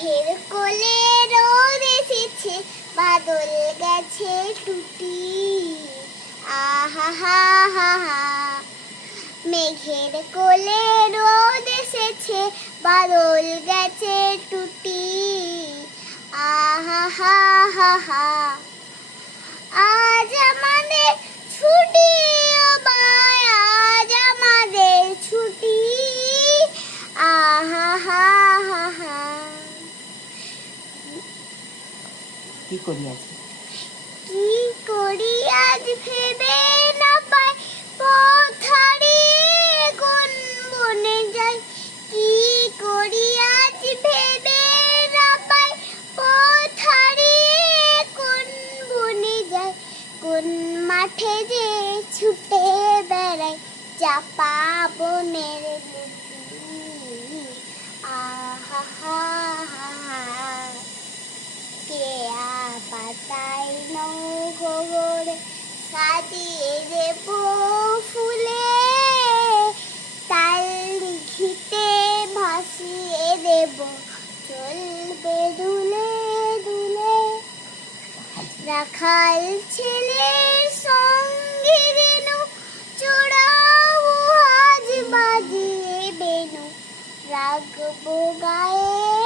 মেঘের কোলে রোদ এসেছে, বাদল গেছে টুটি। আহা হা হা হা। মেঘের কোলে রোদ এসেছে, বাদল গেছে টুটি। আহা হা হা হা। আজ আমাদের ছুটি ও ভাই, আজ আমাদের ছুটি। আহা হা হা হা। কি করি আজ? কি করি আজ ভেবে না পাই, পথ হারিয়ে কোন বনে যাই। কি করি আজ ভেবে না পাই, পথ হারিয়ে কোন বনে যাই। কোন মাঠে যে ছুটে বেড়াই, চাপা বনের লুটি। আহা হা হা হা। কেয়া পাতায় নৌকো গড়ে সাজিয়ে দেব ফুলে, তাল ঘিতে ভাসিয়ে দেব চলবে দুলে দুলে। রাখাল ছেলের সঙ্গে রেনু, চোরাও আজ বাজিয়ে বেনু। রাখবো গায়ে